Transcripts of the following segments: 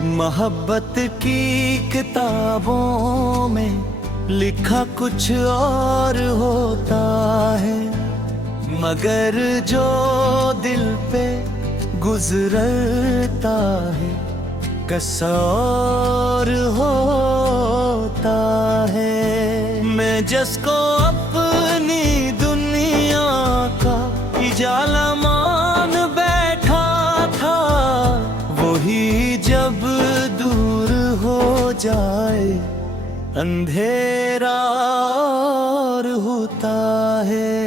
मोहब्बत की किताबों में लिखा कुछ और होता है, मगर जो दिल पे गुजरता है कैसा और होता है। मैं जिसको अपनी दुनिया का उजाला मान बैठा था, वही जब दूर हो जाए अंधेरा और होता है।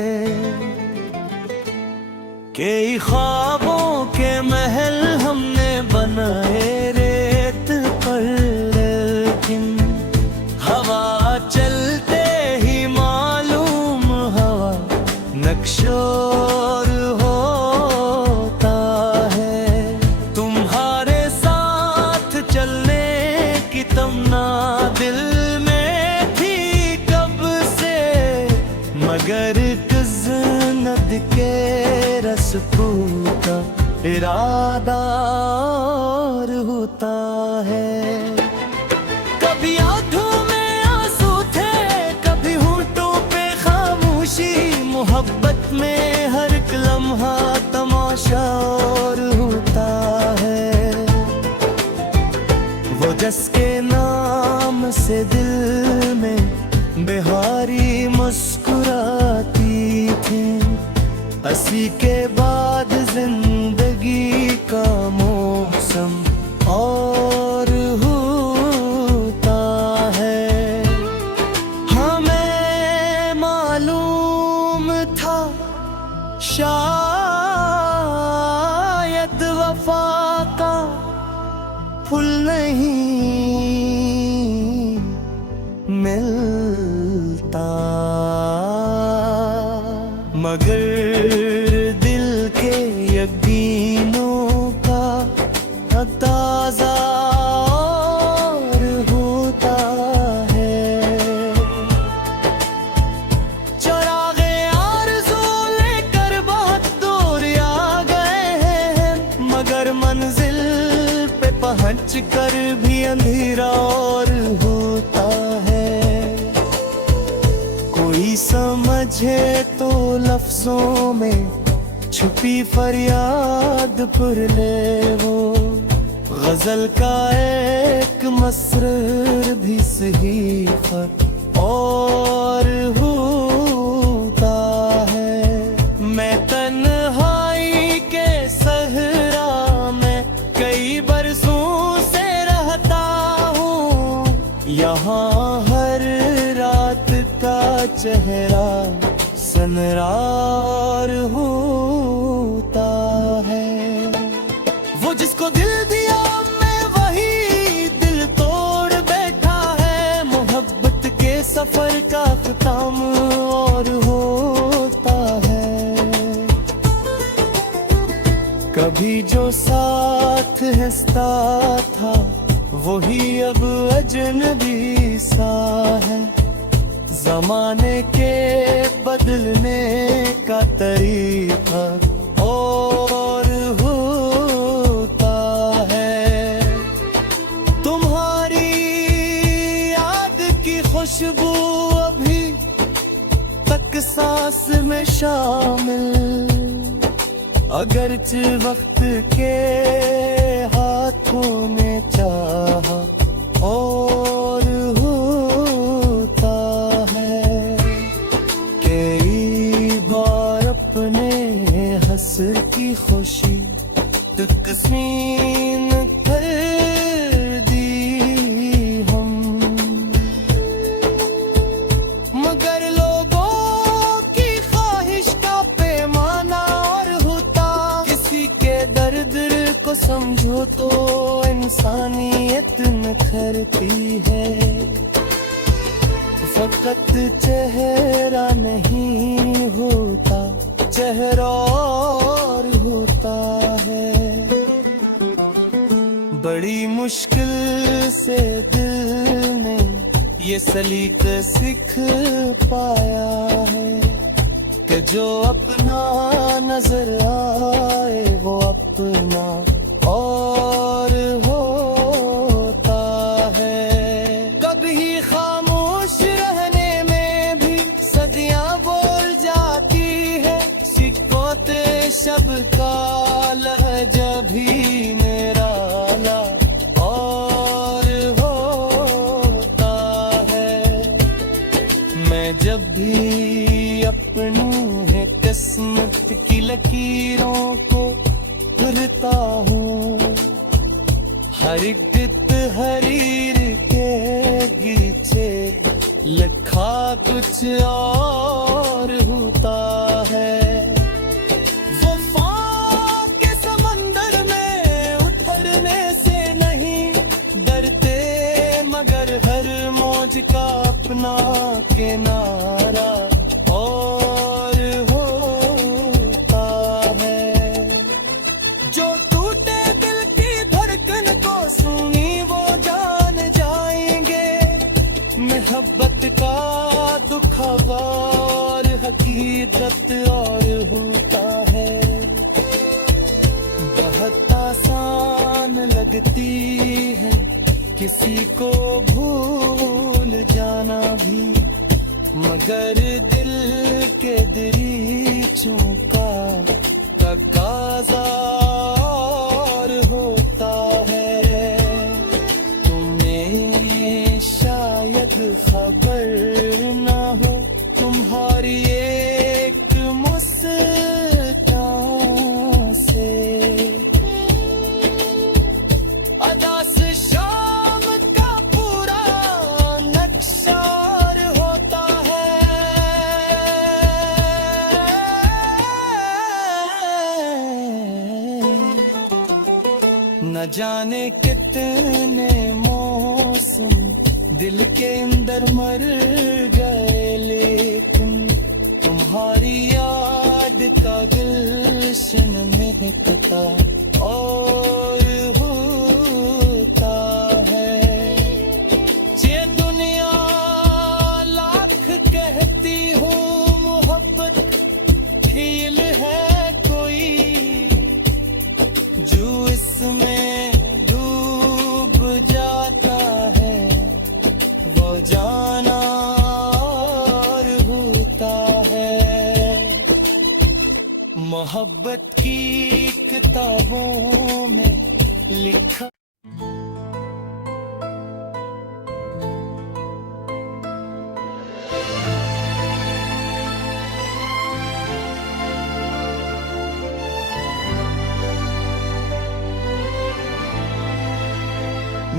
कई ख्वाबों के महल हमने बनाए रेत पर, लेकिन हवा चलते ही मालूम हवा नक्शोर होता है। तुम्हारे साथ चलने की तमन्ना दिल में थी कब से, मगर किस्मत के रस्सों का इरादा और होता है। कभी आंखों में आंसू थे, कभी होंठों पे खामोशी, मोहब्बत में हर एक लम्हा तमाशा और होता है। वो जिसके नाम से दिल में बिहारी मुस्कुराती थी, हंसी के बाद जिंदगी का मौसम और होता है। हमें मालूम था शायद वफा का फूल नहीं मिलता, मगर दिल के यकीनों का अंदाजा और होता है। चरागे आरज़ू लेकर बहुत दूर आ गए हैं, मगर मंजिल पे पहुंच कर भी अंधेरा और होता है। कोई समझे तो लफ्जों में छुपी फरियाद पुर ले, वो गजल का एक मसरूर भी सही और होता है। मैं तन्हाई के सहरा में कई बरसों से रहता हूँ, यहाँ हर रात का चेहरा सनरार होता है। वो जिसको दिल दिया मैं वही दिल तोड़ बैठा है, मोहब्बत के सफर का ख़त्म और होता है। कभी जो साथ हंसता था वही अब अजनबी सा है, ज़माने के बदलने का तरीका और होता है। तुम्हारी याद की खुशबू अभी तक सांस में शामिल, अगरचे वक्त के हाथों ने चाहा और होता है। कई बार अपने हंस की खुशी तकसीम कर दी हम, मगर लोगों की ख्वाहिश का पैमाना और होता। किसी के दर्द को समझो तो इंसानियत निखरती है, फकत चेहरा नहीं होता, चेहरा और होता है। बड़ी मुश्किल से दिल ने ये सलीका सीख पाया है कि जो अपना नजर आए वो अपना और हो हरित हरीर के गीचे लिखा कुछ और होता है। वफा के समंदर में उतरने से नहीं डरते, मगर हर मौज का अपना किनारा और होता है। जो टूटे दिल की धड़कन को सुनी वो जान जाएंगे, मोहब्बत का दुख और हकीकत और होता है। बहुत आसान लगती है किसी को भूल जाना भी, मगर दिल के दरीचों का तकाज़ा और होता है। तुम्हें शायद खबर ना हो, तुम्हारी एक मुस्कान से अदास शाम का पूरा नक्शा होता है। न जाने कितने मौसम दिल के अंदर मर गए, लेकिन तुम्हारी याद का गुलशन महकता और होता है। ये दुनिया लाख कहती हूँ मोहब्बत खेल है कोई, जो इसमें डूब जाता है वो जाना और होता है। मोहब्बत की किताबों में लिखा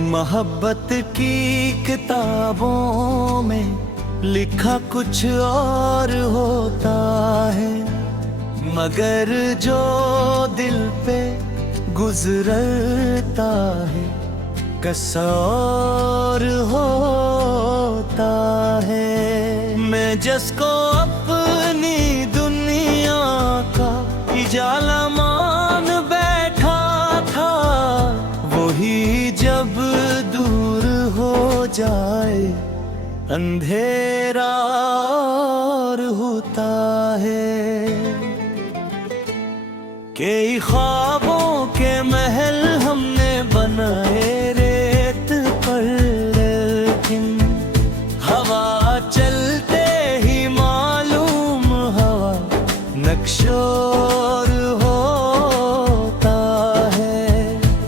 मोहब्बत की किताबों में लिखा कुछ और होता है, मगर जो दिल पे गुजरता है कसौर होता है। मैं जिसको अपनी दुनिया का उजाला मान बैठा था, वही जब दूर हो जाए अंधेरा और होता है। कई ख्वाबों के महल हमने बनाए रेत पर, लेकिन हवा चलते ही मालूम हवा नक्शोर होता है।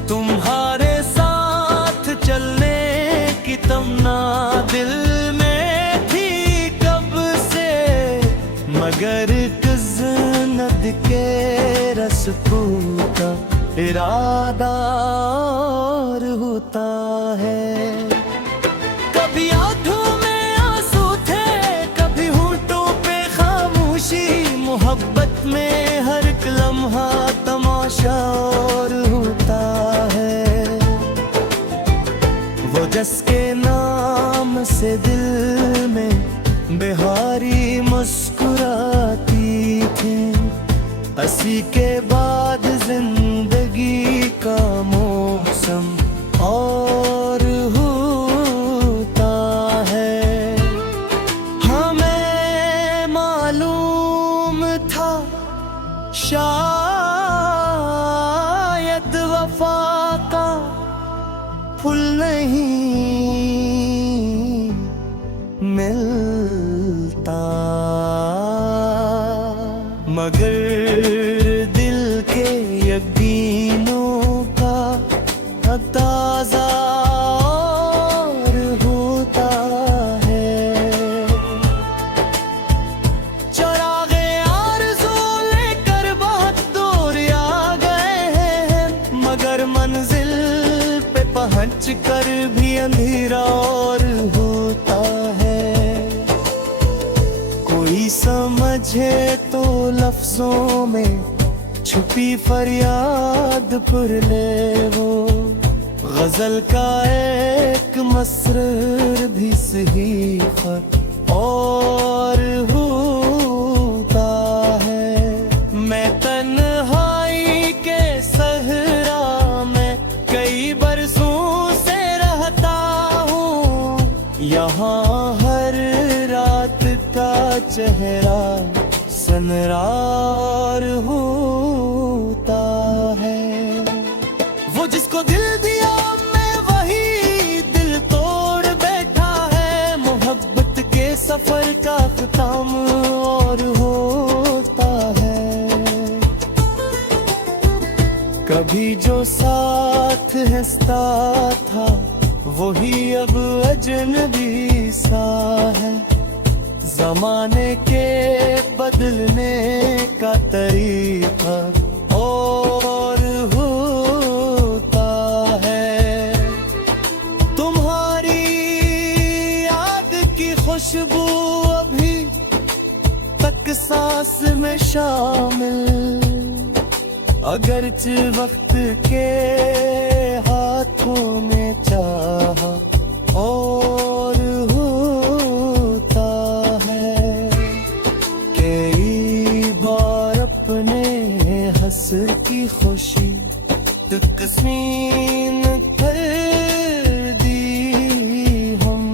तुम्हारे साथ चलने की तमन्ना दिल में थी कब से, मगर किस्मत के रस्सों का इरादा और होता है। कभी आंखों में आंसू थे, कभी होंठों पे खामोशी, मोहब्बत में हर एक लम्हा तमाशा और होता है। वो जिसके नाम से दिल में बिहारी मुस्कुराती थी, हंसी के बाद जिंदगी का मौसम और होता है। हमें मालूम था शायद वफा का फूल नहीं मिलता, मगर दिल के यकीनों का अंदाजा और होता है। चरागे आरज़ू लेकर बहुत दूर आ गए हैं, मगर मंजिल पे हंच कर भी अंधेरा और होता है। कोई समझे तो लफ्जों में छुपी फरियाद पुर ले वो, गजल का एक मसरूर भी सही और होता है। मैं तन्हाई के सहरा में कई बरसों से रहता हूँ, यहाँ हर रात का चेहरा सनरार होता है। वो जिसको दिल दिया मैं वही दिल तोड़ बैठा है, मोहब्बत के सफर का ख़त्म और होता है। कभी जो साथ हंसता था वही अब अजनबी सा है, ज़माने के बदलने का तरीका और होता है। तुम्हारी याद की खुशबू अभी तक सांस में शामिल, अगरचे वक्त के हाथों ने चाहा और होता है। कई बार अपने हंस की खुशी तकसीम कर दी हम,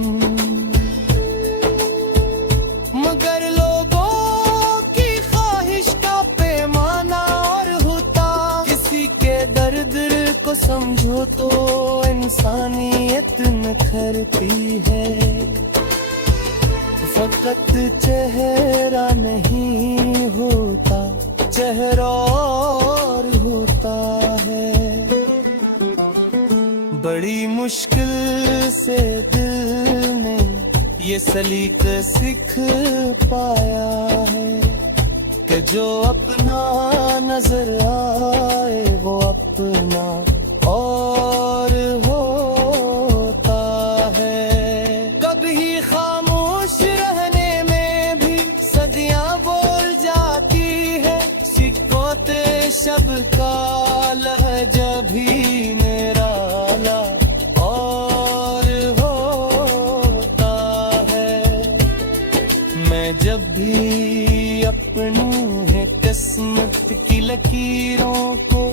मगर लोगों की ख्वाहिश का पैमाना और होता। किसी के दर्द को समझो तो इंसानियत निखरती है, फकत चेहरा नहीं होता, चेहरा और होता है। बड़ी मुश्किल से दिल ने ये सलीका सीख पाया है कि जो अपना नजर आए वो अपना और होता है। कभी खामोश रहने में भी सदियां बोल जाती है, शिकोते शब का लहजा भी निराला और होता है। मैं जब भी अपनी है किस्मत की लकीरों को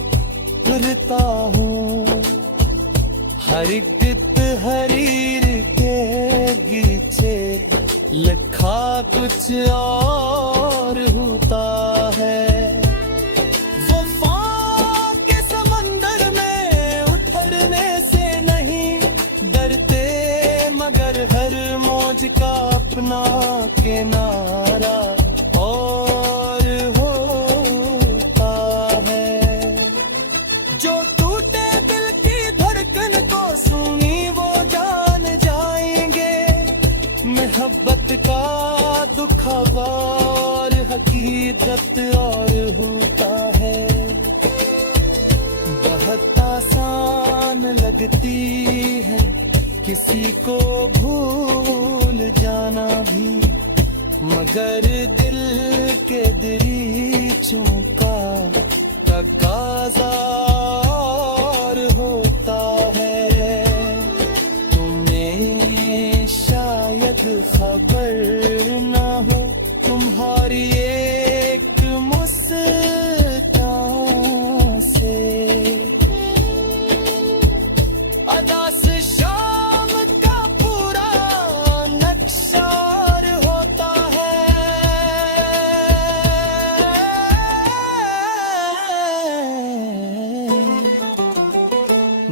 करता हूँ, हर एक दित हरीर के गीचे लिखा कुछ और होता है। वफा के समंदर में उतरने से नहीं डरते, मगर हर मौज का अपना किनारा और होता है। जो टूटे दिल की धड़कन को सुनी वो जान जाएंगे, मोहब्बत का दुख और हकीकत और होता है। बहुत आसान लगती है किसी को भूल जाना भी, मगर दिल के दरीचों का तकाज़ा और होता है। तुम्हें शायद खबर ना हो तुम्हारी एक मुस्कान से, अदा से शाम का पूरा नक्शा होता है।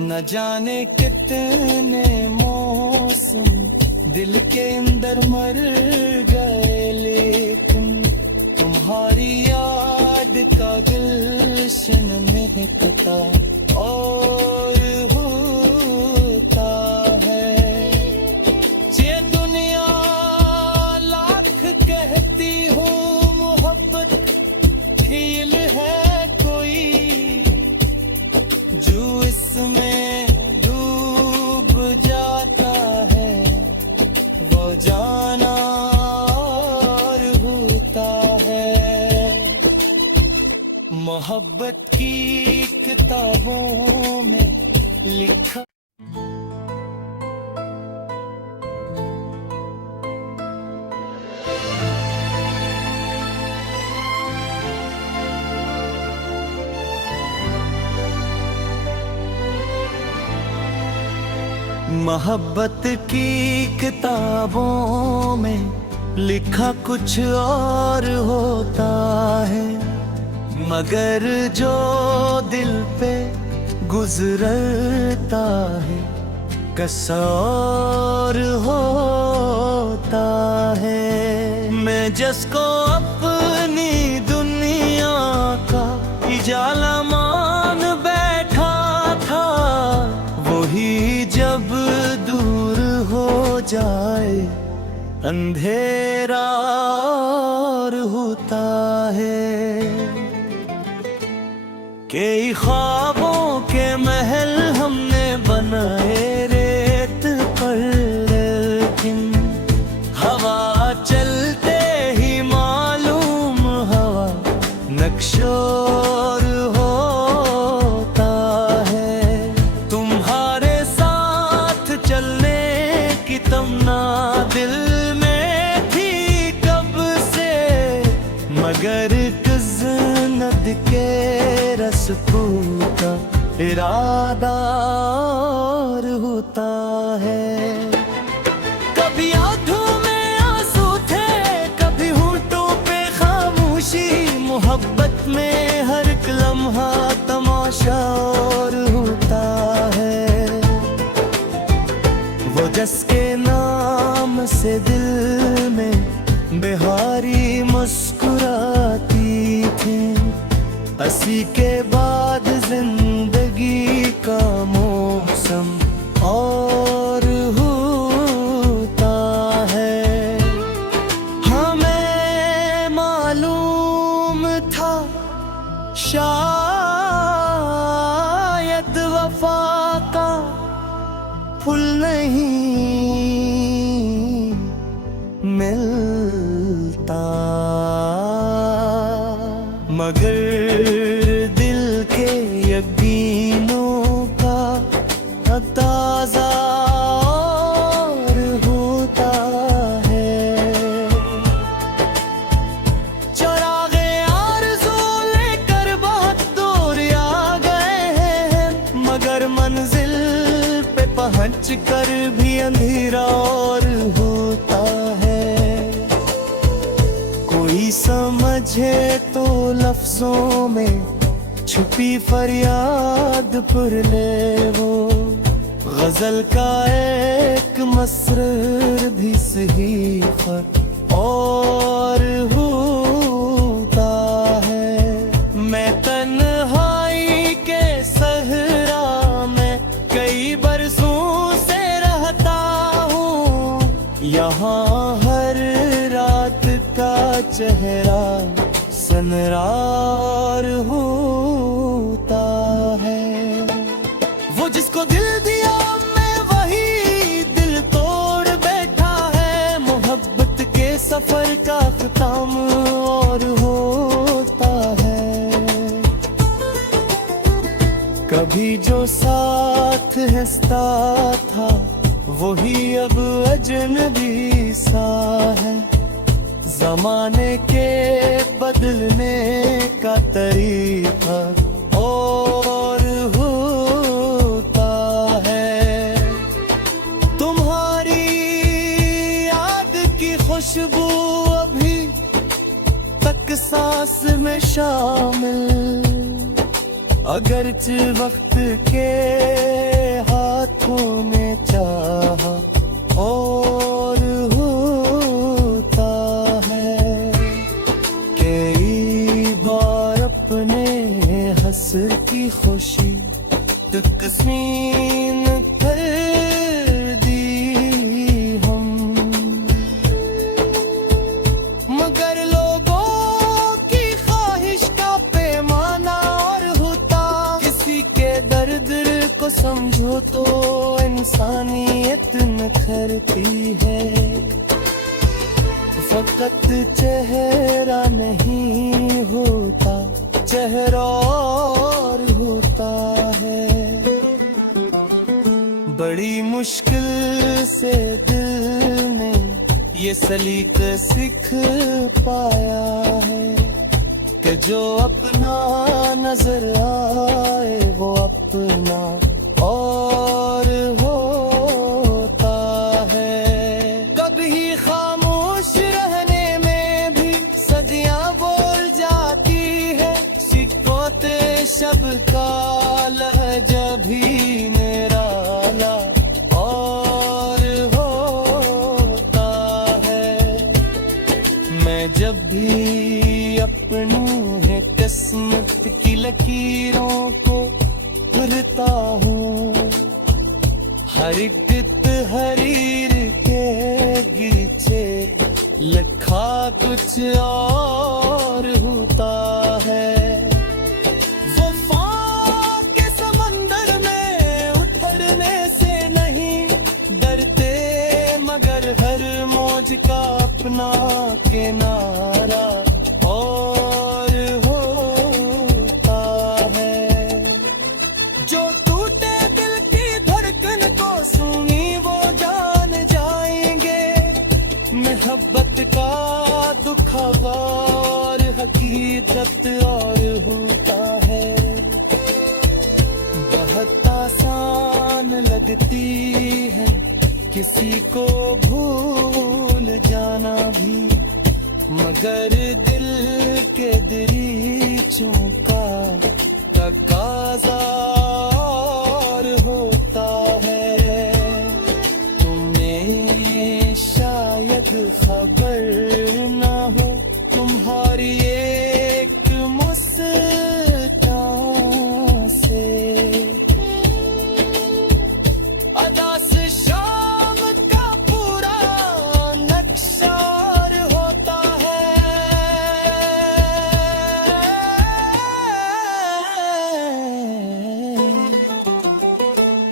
न जाने कितने मौसम दिल के अंदर मर गए, लेकिन तुम्हारी याद का गुलशन महकता और होता है। ये दुनिया लाख कहती हूँ मोहब्बत खेल है कोई, जो इसमें डूब किताबों में लिखा। मोहब्बत की किताबों में लिखा कुछ और होता है, मगर जो दिल पे गुजरता है कैसा और होता है। मैं जिसको अपनी दुनिया का उजाला मान बैठा था, वही जब दूर हो जाए अंधेरा और होता है। कई ख्वाबों के महल हमने बनाए रेत पर, लेकिन हवा चलते ही मालूम हवा नक्शोर होता है। तुम्हारे साथ चलने की तमन्ना दिल में थी कब से, मगर किस्मत के रस्तों का इरादा और होता है। कभी आंखों में आंसू थे, कभी होंठों पे खामोशी, मोहब्बत में हर एक लम्हा तमाशा और होता है। वो जिसके नाम से दिल में बिहारी मुस्कुराती थी, हंसी के बाद जिंदगी का मौसम और होता है। हमें मालूम था शायद वफा का फूल नहीं मिलता, मगर दिल के यकीनों का अंदाजा और होता है। चरागे आरज़ू लेकर बहुत दूर आ गए हैं, मगर मंजिल पे पहुंच कर भी अंधेरा और होता है। कोई समझे तो लफ्जों में छुपी फरियाद पर ले, वो गजल का एक मसरर भी सही पर और होता है। मैं तन्हाई के सहरा में कई बरसों से रहता हूँ, यहाँ हर रात का चेहरा सनरार होता है। वो जिसको दिल दिया मैं वही दिल तोड़ बैठा है, मोहब्बत के सफर का ख़त्म और होता है। कभी जो साथ हंसता था वही अब अजनबी सा है, ज़माने के बदलने का तरीका और होता है। तुम्हारी याद की खुशबू अभी तक सांस में शामिल, अगरचे वक्त के हाथों ने चाहा और होता है। कई बार अपने हंस की खुशी तकसीम कर दी हम, मगर लोगों की ख्वाहिश का पैमाना और होता। किसी के दर्द को समझो तो इंसानियत निखरती है, फकत चेहरा नहीं होता चेहरा और होता है। बड़ी मुश्किल से दिल ने ये सलीका सीख पाया है कि जो अपना नजर आए वो अपना और होता है। कभी खामोश रहने में भी सदियां बोल जाती है, सिकोते शब का लहजा भी निराला और होता है। मैं जब भी अपनी है किस्मत की लकीरों को भरता हूँ, हर एक हरीर के गीचे लिखा कुछ और होता है। वफा के समंदर में उतरने से नहीं डरते, मगर हर मौज का अपना किनारा और होता है। जो टूटे दिल की धड़कन को सुनी वो जान जाएंगे, मोहब्बत का दुख और हकीकत और होता है। बहुत आसान लगती है किसी को भूल जाना भी, मगर दिल के दरीचों का तकाज़ा और होता है। तुम्हें शायद खबर ना हो, तुम्हारी एक मुस्कान से अदा से शाम का पूरा नक्शा होता है।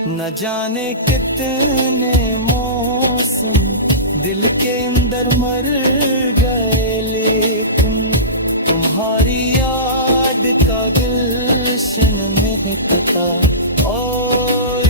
न जाने कितने मौसम दिल के अंदर मर गए, लेकिन तुम्हारी याद का गुलशन महकता और